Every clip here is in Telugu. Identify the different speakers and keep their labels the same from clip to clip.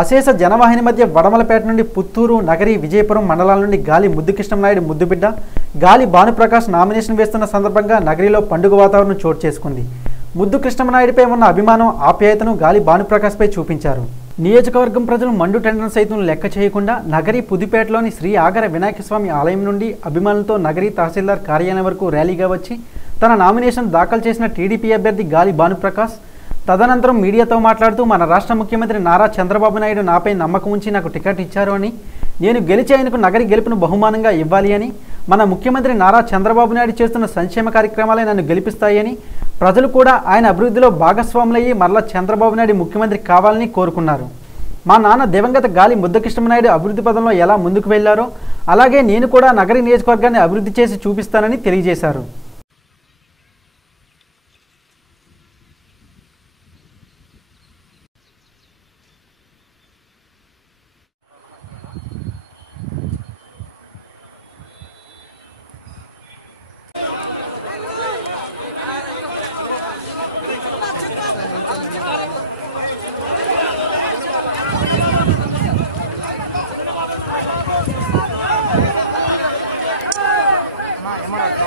Speaker 1: అశేష జనవాహిని మధ్య వడమలపేట నుండి పుత్తూరు నగరి విజయపురం మండలాల నుండి గాలి ముద్దుకృష్ణనాయుడు ముద్దుబిడ్డ. గాలి భానుప్రకాష్ నామినేషన్ వేస్తున్న సందర్భంగా నగరిలో పండుగ వాతావరణం చోటు చేసుకుంది. ముద్దు కృష్ణమనాయుడిపై ఉన్న అభిమానం ఆప్యాయతను గాలి భానుప్రకాష్పై చూపించారు. నియోజకవర్గం ప్రజలు మండు టెండర్ సైతం లెక్క చేయకుండా నగరి పుదిపేటలోని శ్రీ ఆగర వినాయక స్వామి ఆలయం నుండి అభిమానులతో నగరి తహసీల్దార్ కార్యాలయం వరకు ర్యాలీగా వచ్చి తన నామినేషన్ దాఖలు చేసిన టీడీపీ అభ్యర్థి గాలి భానుప్రకాష్ తదనంతరం మీడియాతో మాట్లాడుతూ మన రాష్ట్ర ముఖ్యమంత్రి నారా చంద్రబాబు నాయుడు నాపై నమ్మకం ఉంచి నాకు టికెట్ ఇచ్చారు అని నేను గెలిచి ఆయనకు నగరి గెలుపును బహుమానంగా ఇవ్వాలి అని మన ముఖ్యమంత్రి నారా చంద్రబాబు నాయుడు చేస్తున్న సంక్షేమ కార్యక్రమాలే నన్ను గెలిపిస్తాయని ప్రజలు కూడా ఆయన అభివృద్ధిలో భాగస్వాములయ్యి మరలా చంద్రబాబు నాయుడు ముఖ్యమంత్రి కావాలని కోరుకున్నారు. మా నాన్న దివంగత గాలి ముద్దకృష్ణమనాయుడు అభివృద్ధి పదంలో ఎలా ముందుకు వెళ్ళారో అలాగే నేను కూడా నగరి నియోజకవర్గాన్ని అభివృద్ధి చేసి చూపిస్తానని తెలియజేశారు.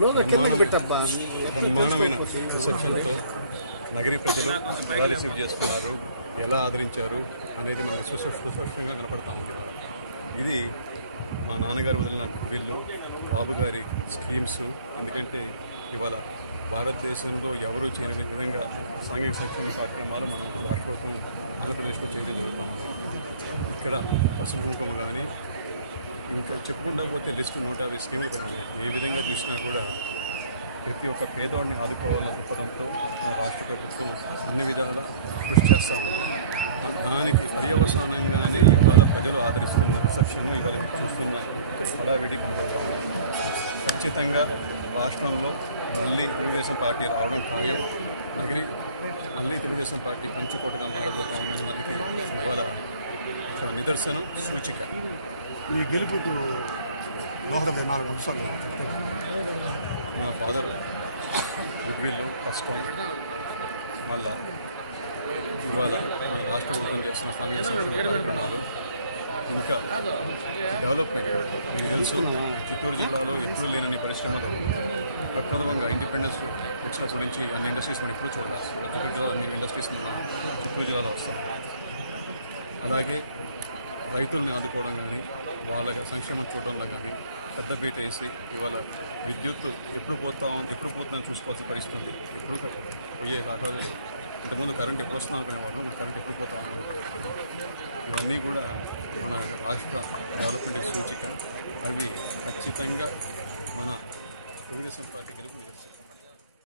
Speaker 2: లోగా కిందకి పెట్టబ్బా నువ్వు
Speaker 3: ప్రజలు ఎలా రిసీవ్ చేసుకున్నారు. ఎలా ఆదరించారు అనేది మనం సుస్పష్టంగా కనపడతా ఉంది ఇది స్కీమ్స్ ఎందుకంటే ఇవాళ భారతదేశంలో ఎవరూ చేయని విధంగా సాంఘిక సంక్షేమ కార్యక్రమాలు మనం రాష్ట్రంలో ఆంధ్రప్రదేశ్లో చేయగలుగుతున్నాం ఇక్కడ పసుపు కానీ ఇంకా చెప్పుకుంటా పోతే లిస్ట్ నూట యాభై స్కీమ్లు ఏ విధంగా చూసినా కూడా ప్రతి ఒక్క పేదవాడిని ఆదుకోవాలన్న రాష్ట్ర ప్రభుత్వం అన్ని విధాలా కృషి చేస్తాం సూచిక
Speaker 4: ఈ గెలుపుకు దోహదపడే నాలుగు అంశాలు
Speaker 3: నా ఫాదర్ వీళ్ళు కష్టం మళ్ళా ఇవాళ తెలుసుకున్నామా పరిశ్రమలు ప్రప్రథమంగా ఇండిపెండెన్స్ నుంచి అన్ని ఇండస్ట్రీస్ రైతుల్ని ఆదుకోవడం కానీ వాళ్ళ సంక్షేమం చూడడంలో కానీ పెద్ద పీట వేసి ఇవాళ విద్యుత్ ఎప్పుడు పోతాం ఎప్పుడు పోతాం చూసుకోవాల్సిన పరిస్థితి ఉంది. ఏ లాభాలు ఇంతకుముందు కరెంట్ ఎప్పుడు వస్తాం కరెంట్ ఎప్పుడు పోతాం? ఇవన్నీ కూడా రాజకీయ